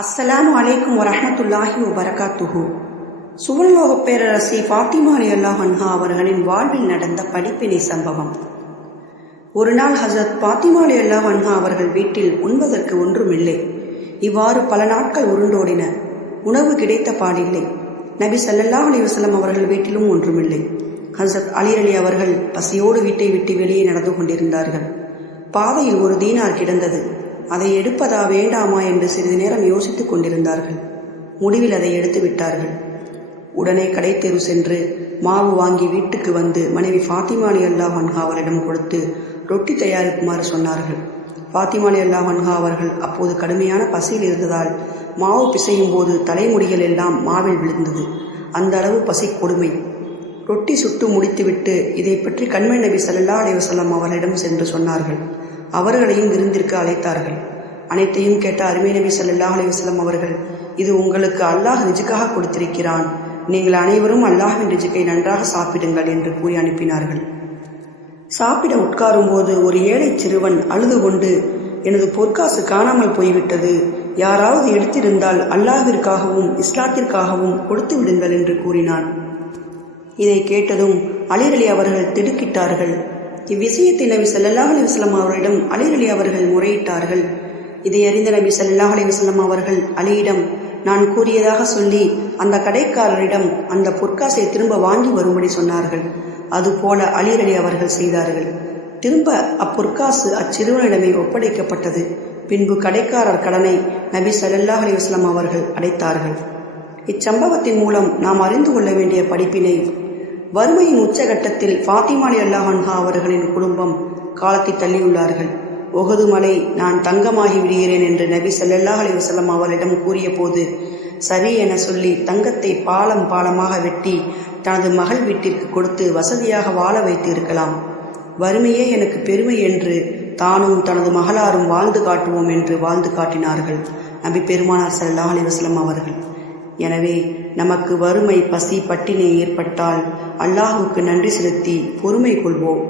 அஸ்ஸலாம் அலைக்கும் வரமத்துல்லாஹி வரகாத்துஹு சுவர்லோகப் பேரரசி ஃபாத்திமா அலியல்லாஹ் அன்ஹா அவர்களின் வாழ்வில் நடந்த படிப்பினை சம்பவம். ஒரு நாள் ஹசரத் பாத்திமா அல்லாஹ் அன்ஹா அவர்கள் வீட்டில் உண்பதற்கு ஒன்றுமில்லை. இவ்வாறு பல நாட்கள் உருண்டோடின. உணவு கிடைத்த பாடில்லை. நபி ஸல்லல்லாஹு அலைஹி அவர்கள் வீட்டிலும் ஒன்றுமில்லை. ஹசரத் அலி அலி அவர்கள் பசியோடு வீட்டை விட்டு வெளியே நடந்து கொண்டிருந்தார்கள். பாதையில் ஒரு தீனார் கிடந்தது. அதை எடுப்பதா வேண்டாமா என்று சிறிது நேரம் யோசித்துக் கொண்டிருந்தார்கள். முடிவில் அதை எடுத்து விட்டார்கள். உடனே கடைத்தெரு சென்று மாவு வாங்கி வீட்டுக்கு வந்து மனைவி ஃபாத்திமாலி அல்லா அல்லாஹ் அவரிடம் கொடுத்து ரொட்டி தயாரிக்குமாறு சொன்னார்கள். ஃபாத்திமா அலி அல்லாஹ் அவர்கள் அப்போது கடுமையான பசியில் இருந்ததால் மாவு பிசையும் போது தலைமுடிகள் எல்லாம் மாவில் விழுந்தது. அந்த அளவு பசி கொடுமை. ரொட்டி சுட்டு முடித்துவிட்டு இதை பற்றி கண்மணி நபி சல்லா அலைவசல்லம் அவர்களிடம் சென்று சொன்னார்கள். அவர்களையும் விருந்திற்கு அழைத்தார்கள். அனைத்தையும் கேட்ட அருமை நபி சல்லாஹ் அலைஹி அவர்கள் இது உங்களுக்கு அல்லாஹ் ரிஜுக்காக கொடுத்திருக்கிறான். நீங்கள் அனைவரும் அல்லாஹின் ரிஜுக்கை நன்றாக சாப்பிடுங்கள் என்று கூறி அனுப்பினார்கள். சாப்பிட உட்காரும் போது ஒரு ஏழை சிறுவன் அழுது கொண்டு எனது பொற்காசு காணாமல் போய்விட்டது. யாராவது எடுத்திருந்தால் அல்லாஹிற்காகவும் இஸ்லாத்திற்காகவும் கொடுத்து விடுங்கள் என்று கூறினான். இதை கேட்டதும் அலிரலி அவர்கள் திடுக்கிட்டார்கள். இவ்விஷயத்தை நபி சல்லாஹ் அலைஹி வஸல்லம் அவர்களிடம் அலிரலி அவர்கள் முறையிட்டார்கள். இதை அறிந்த நபி சல்லாஹ் அலைஹி அவர்கள் அலியிடம் நான் கூறியதாக சொல்லி அந்த கடைக்காரரிடம் அந்த பொற்காசை திரும்ப வாங்கி வரும்படி சொன்னார்கள். அதுபோல அலிரலி அவர்கள் செய்தார்கள். திரும்ப அப்பொற்காசு அச்சிறுவனிடமே ஒப்படைக்கப்பட்டது. பின்பு கடைக்காரர் கடனை நபி சல்லாஹ் அலைஹி அவர்கள் அடைத்தார்கள். இச்சம்பவத்தின் மூலம் நாம் அறிந்து கொள்ள வேண்டிய படிப்பினை வறுமையின் உச்சகட்டத்தில் ஃபாத்திமா அலி அல்லாஹன்ஹா அவர்களின் குடும்பம் காலத்தை தள்ளியுள்ளார்கள். ஒகது மலை நான் தங்கமாகி விடுகிறேன் என்று நபி சல்லல்லாஹ் அலி வசலம் அவரிடம் கூறிய போது சரி என சொல்லி தங்கத்தை பாலம் பாலமாக வெட்டி தனது மகள் வீட்டிற்கு கொடுத்து வசதியாக வாழ வைத்து இருக்கலாம் வறுமையே எனக்கு பெருமை என்று தானும் தனது மகளாரும் வாழ்ந்து காட்டுவோம் என்று வாழ்ந்து காட்டினார்கள் நபி பெருமானார் சல்லாஹ் அலி வஸல்லம் அவர்கள். எனவே நமக்கு வறுமை பசி பட்டினி ஏற்பட்டால் அல்லாஹுக்கு நன்றி செலுத்தி பொறுமை கொள்வோம்.